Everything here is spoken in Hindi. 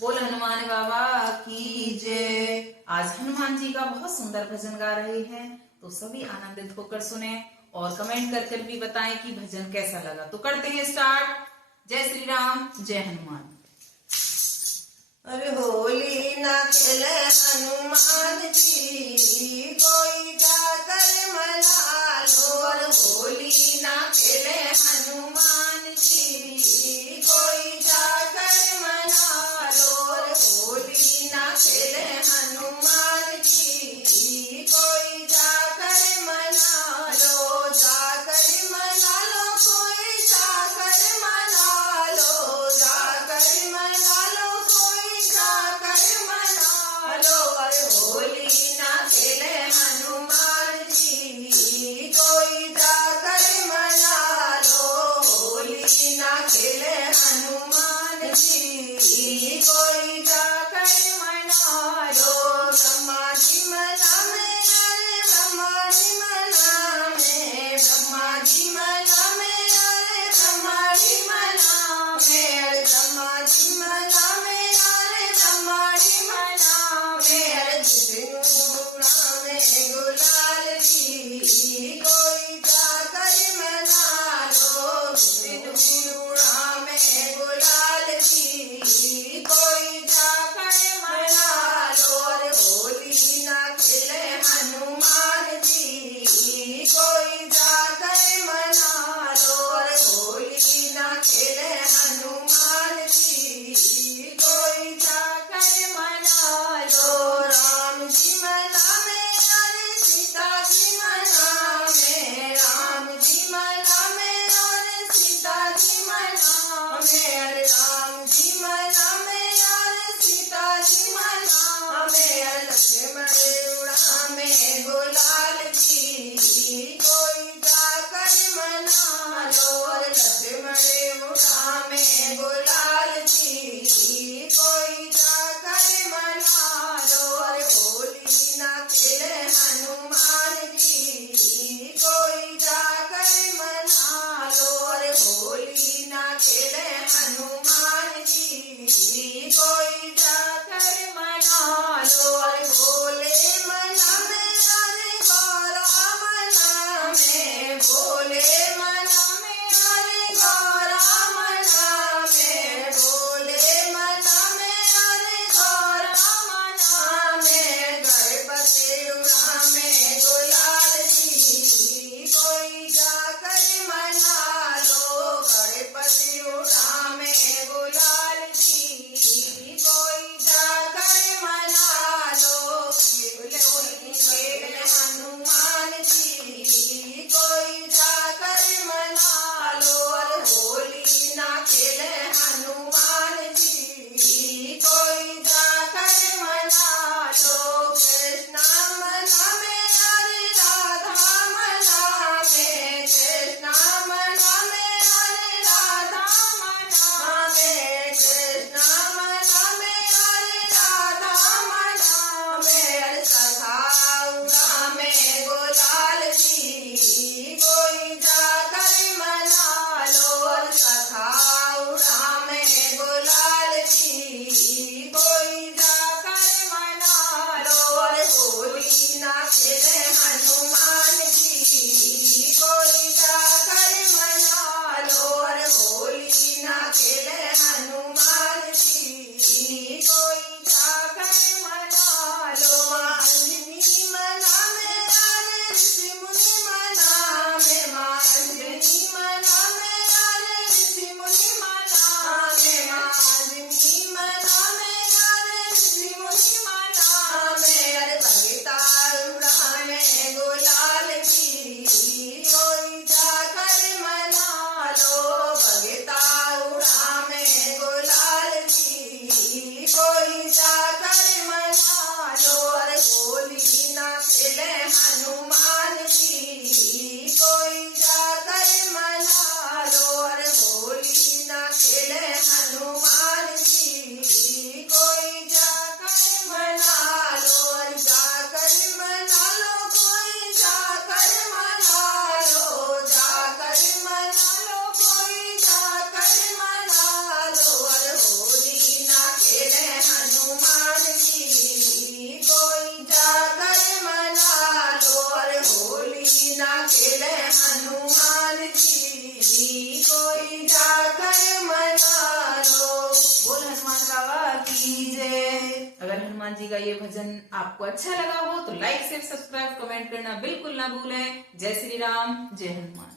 बोल हनुमान बाबा की जय। आज हनुमान जी का बहुत सुंदर भजन गा रहे हैं, तो सभी आनंदित होकर सुने और कमेंट कर भी बताएं कि भजन कैसा लगा। तो करते हैं स्टार्ट। जय श्री राम, जय हनुमान। अरे होली ना खेले हनुमान जी, कोई जाकर मना लो। अरे होली ना खेले हनुमान जी, कोई जाकर मना लो। अरे होली ना खेले हनुमान जी, कोई जाकर मना लो। जाकर मना लो, कोई जाकर मना लो। जाकर मना लो, कोई जाकर मना लो। अरे होली ना खेले हनुमान जी, कोई जाकर मना लो। होली ना खेले हनुमान जी, कोई जाकर मना लो। ब्रह्मा जी मना में, अरे ब्रह्मा जी मना में, ब्रह्मा जी मना में, अरे ब्रह्मा जी मना में, अरे ब्रह्मा जी मना में, अरे ब्रह्मा जी मना में। अरे विष्णु में गुलाल जी, कोई जाकर मना लो। विष्णु में गुलाल जी, कोई जा अगर हनुमान जी का ये भजन आपको अच्छा लगा हो तो लाइक शेयर सब्सक्राइब कमेंट करना बिल्कुल ना भूलें। जय श्री राम, जय हनुमान।